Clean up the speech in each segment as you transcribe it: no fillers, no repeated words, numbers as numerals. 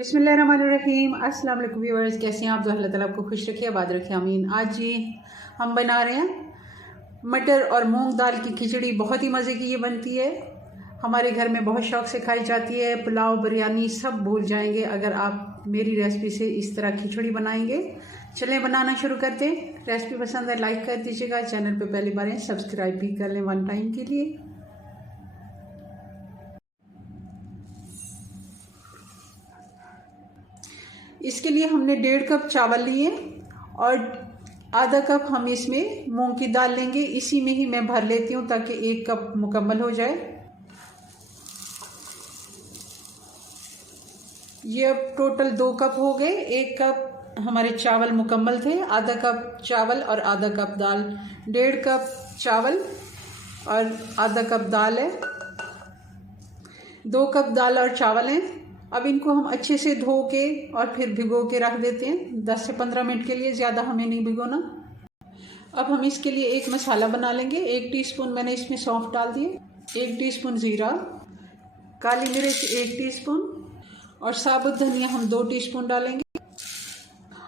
बिस्मिल्लाहिर्रहमानिर्रहीम। अस्सलाम वालेकुम व्यूअर्स, कैसे हैं आप? तो अल्लाह ताला आपको खुश रखे, आबाद रखे, आमीन। आज जी हम बना रहे हैं मटर और मूंग दाल की खिचड़ी। बहुत ही मज़े की ये बनती है, हमारे घर में बहुत शौक़ से खाई जाती है। पुलाव बिरयानी सब भूल जाएंगे अगर आप मेरी रेसिपी से इस तरह खिचड़ी बनाएंगे। चलें बनाना शुरू करते हैं। रेसिपी पसंद है लाइक कर दीजिएगा, चैनल पे पहली बार हैं सब्सक्राइब भी कर लें वन टाइम के लिए। इसके लिए हमने 1.5 कप चावल लिए और आधा कप हम इसमें मूंग की दाल लेंगे। इसी में ही मैं भर लेती हूँ ताकि 1 कप मुकम्मल हो जाए। ये अब टोटल 2 कप हो गए। 1 कप हमारे चावल मुकम्मल थे, आधा कप चावल और आधा कप दाल। 1.5 कप चावल और आधा कप दाल है, 2 कप दाल और चावल हैं। अब इनको हम अच्छे से धो के और फिर भिगो के रख देते हैं 10 से 15 मिनट के लिए, ज़्यादा हमें नहीं भिगोना। अब हम इसके लिए एक मसाला बना लेंगे। 1 टीस्पून मैंने इसमें सौंफ डाल दिए, 1 टीस्पून ज़ीरा, काली मिर्च 1 टीस्पून और साबुत धनिया हम 2 टीस्पून डालेंगे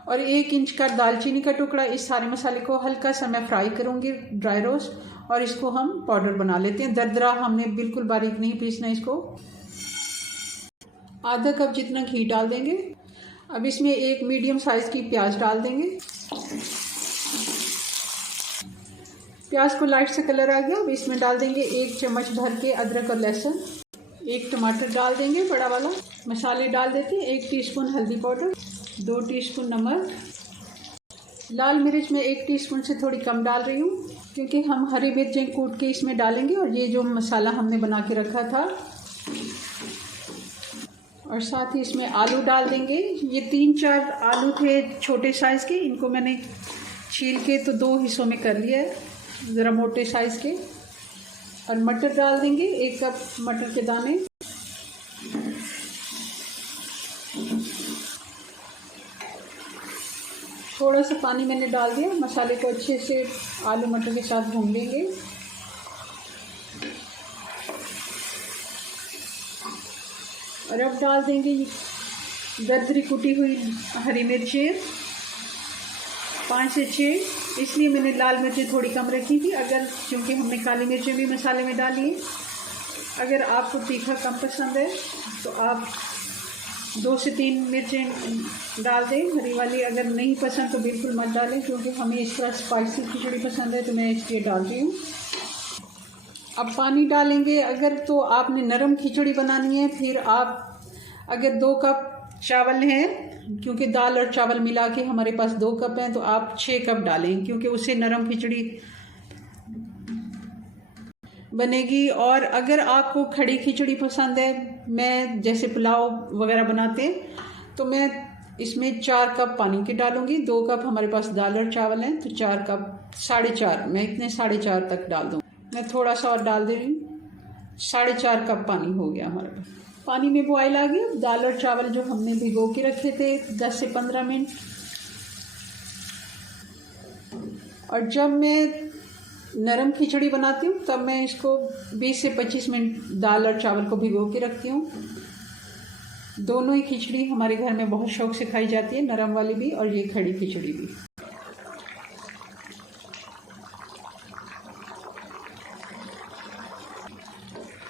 और 1 इंच का दालचीनी का टुकड़ा। इस सारे मसाले को हल्का सा मैं फ्राई करूँगी, ड्राई रोस्ट, और इसको हम पाउडर बना लेते हैं। दरदरा हमने बिल्कुल बारीक नहीं पीसना इसको। आधा कप जितना घी डाल देंगे। अब इसमें एक मीडियम साइज़ की प्याज डाल देंगे। प्याज को लाइट से कलर आ गया। अब इसमें डाल देंगे 1 चम्मच भर के अदरक और लहसुन, 1 टमाटर डाल देंगे बड़ा वाला। मसाले डाल देते हैं 1 टीस्पून हल्दी पाउडर, 2 टीस्पून नमक, लाल मिर्च मैं 1 टीस्पून से थोड़ी कम डाल रही हूँ क्योंकि हम हरी मिर्चें कूट के इसमें डालेंगे और ये जो मसाला हमने बना के रखा था। और साथ ही इसमें आलू डाल देंगे। ये 3-4 आलू थे छोटे साइज़ के, इनको मैंने छील के तो 2 हिस्सों में कर लिया है, ज़रा मोटे साइज़ के। और मटर डाल देंगे, 1 कप मटर के दाने। थोड़ा सा पानी मैंने डाल दिया। मसाले को अच्छे से आलू मटर के साथ भून लेंगे। और अब डाल देंगे दरदरी कुटी हुई हरी मिर्चें 5 से 6। इसलिए मैंने लाल मिर्चें थोड़ी कम रखी थी, अगर क्योंकि हमने काली मिर्चें भी मसाले में डाली है। अगर आपको तीखा कम पसंद है तो आप 2 से 3 मिर्चें डाल दें हरी वाली। अगर नहीं पसंद तो बिल्कुल मत डालें क्योंकि हमें इस तरह स्पाइसी खिचड़ी पसंद है तो मैं इसलिए डाल रही हूँ। अब पानी डालेंगे। अगर तो आपने नरम खिचड़ी बनानी है, फिर आप अगर 2 कप चावल हैं, क्योंकि दाल और चावल मिला के हमारे पास 2 कप हैं, तो आप 6 कप डालें क्योंकि उससे नरम खिचड़ी बनेगी। और अगर आपको खड़ी खिचड़ी पसंद है, मैं जैसे पुलाव वगैरह बनाते हैं, तो मैं इसमें 4 कप पानी के डालूँगी। 2 कप हमारे पास दाल और चावल हैं तो 4 कप 4.5, मैं इतने 4.5 तक डाल दूँ। मैं थोड़ा सा और डाल दे रही हूँ। 4.5 कप पानी हो गया हमारे पास। पानी में बॉयल आ गया। दाल और चावल जो हमने भिगो के रखे थे 10 से 15 मिनट, और जब मैं नरम खिचड़ी बनाती हूँ तब मैं इसको 20 से 25 मिनट दाल और चावल को भिगो के रखती हूँ। दोनों ही खिचड़ी हमारे घर में बहुत शौक़ से खाई जाती है, नरम वाली भी और ये खड़ी खिचड़ी भी।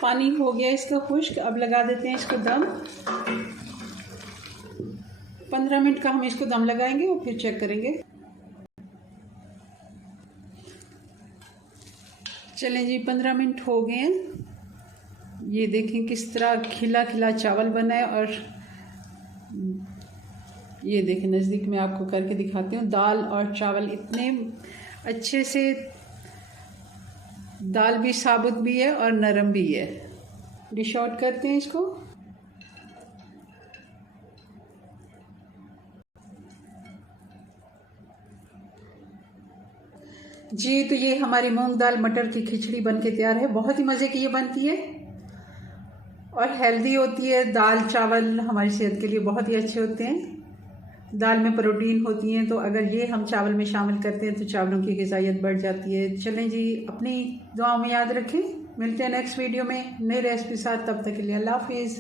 पानी हो गया इसका खुश्क। अब लगा देते हैं इसको दम। 15 मिनट का हम इसको दम लगाएंगे और फिर चेक करेंगे। चलें जी, 15 मिनट हो गए हैं। ये देखें किस तरह खिला खिला चावल बना है। और ये देखें, नज़दीक में आपको करके दिखाती हूँ। दाल और चावल इतने अच्छे से, दाल भी साबुत भी है और नरम भी है। डिश आउट करते हैं इसको। जी, तो ये हमारी मूंग दाल मटर की खिचड़ी बनके तैयार है। बहुत ही मज़े की ये बनती है और हेल्दी होती है। दाल चावल हमारी सेहत के लिए बहुत ही अच्छे होते हैं। दाल में प्रोटीन होती हैं, तो अगर ये हम चावल में शामिल करते हैं तो चावलों की ग़िज़ाइयत बढ़ जाती है। चलें जी, अपनी दुआओं में याद रखें। मिलते हैं नेक्स्ट वीडियो में नई रेसिपी साथ। तब तक के लिए अल्लाह हाफिज़।